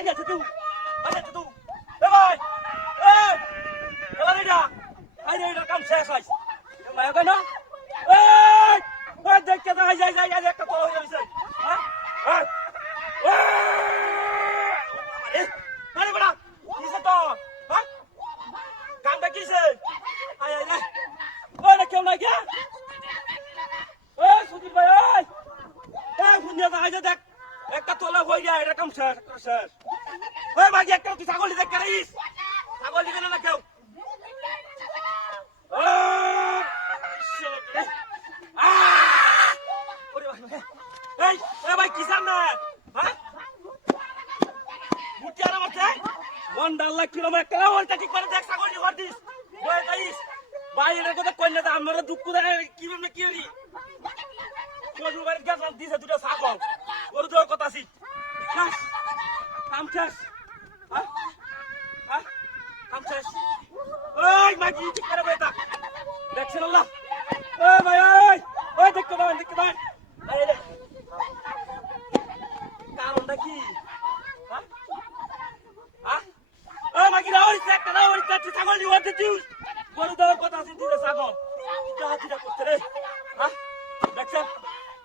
hanya satu. Hanya satu. Bye bye. Eh. Kalau ni dah. Hanya dah kam saya saya. Yang mana kan dah? Eh. Buat dek kita hanya saya saya ke bawah ni saya. Ha? Ha? Eh. Mana mana? Di situ. Ha? Kam dah kisi. Ayah ayah. Oh nak kau lagi? Eh, sudah bayar. Eh, punya sahaja dek. একটা তোলা হয়ে যায় এটা কাম শেষ শেষ ওই বাকি একটা তুই ছাগল দেখ কেন ছাগল দিবে না কেউ ভাই, এই, এ ভাই, কিসান না? হ্যাঁ? বুটি আর চেয়ে? মন ডাল্লা কিলোমিটার কেন ওইটা ঠিক করে দেখ ছাগল ঘর দিস। বয়ে যাইস। ভাই, এটার কথা কইলে তো আমরা দুঃখ দেয় কি কি দিছে দুটো ছাগল। গরু দেওয়ার কথা আছে। শেষ। কাম শেষ। হ্যাঁ? হ্যাঁ? কাম শেষ। ওই মাগি ঠিক করে বয়ে থাক। দেখছেন আল্লাহ ওই ভাই ওই ওই দেখতে দাও দেখতে দাও এই রে। কারণটা কি হ্যাঁ? হ্যাঁ? ওই মাগি রাও ইচ্ছে একটা রাও ইচ্ছে একটা ছাগল নিয়ে ওদের দিউস গরু দেওয়ার কথা আছে দিলে ছাগল এটা হাতিটা করতে রে হ্যাঁ দেখছেন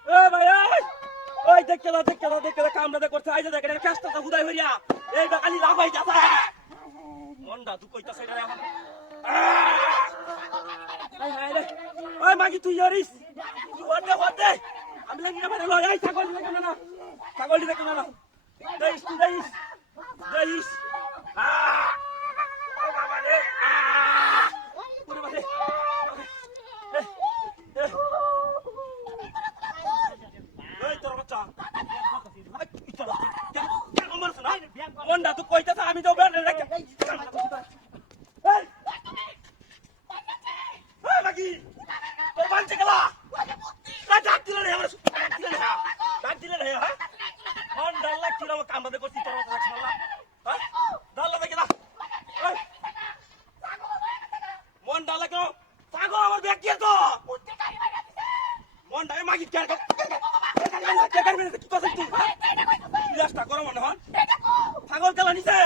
ওই ভাই ওই ওই দেখতে দা দেখতে দা দেখতে দাও কামড়াতে করছে। আইজা দেখেন কাজটা হুদাই হইয়া। এই বাকালি লাগাই যাতা মন্ডা তুই কইতাছ এটা এখন। আই হাই রে ওই মাগি, তুই জরিস তুই হতে হতে আমি লাগি না মানে লয় ছাগল দিলে কেন না? ছাগল দিলে না? দেইস দেইস দেইস আহ! ও বাবা রে আহ! ওরে বাবা রে এ, এ। এই তোর বাচ্চা। কেন মারছ না মন্ডা তুই কইতাছ আমি তো বের রেখে মাগি তোর বাঞ্চে গেলা ডাক দিলে রে আমার ডাক দিলে রে হ্যাঁ হন ডাল্লা কি রকম করছি তোর কথা হ্যাঁ ডাল্লা দেখে না। মন কেন সাগো আমার ব্যাগ দিয়ে তো মন ডালে মাগি কেন কে করবে কি কথা তুই হ্যাঁ? করো মনে হন ছাগল কেলা নিছে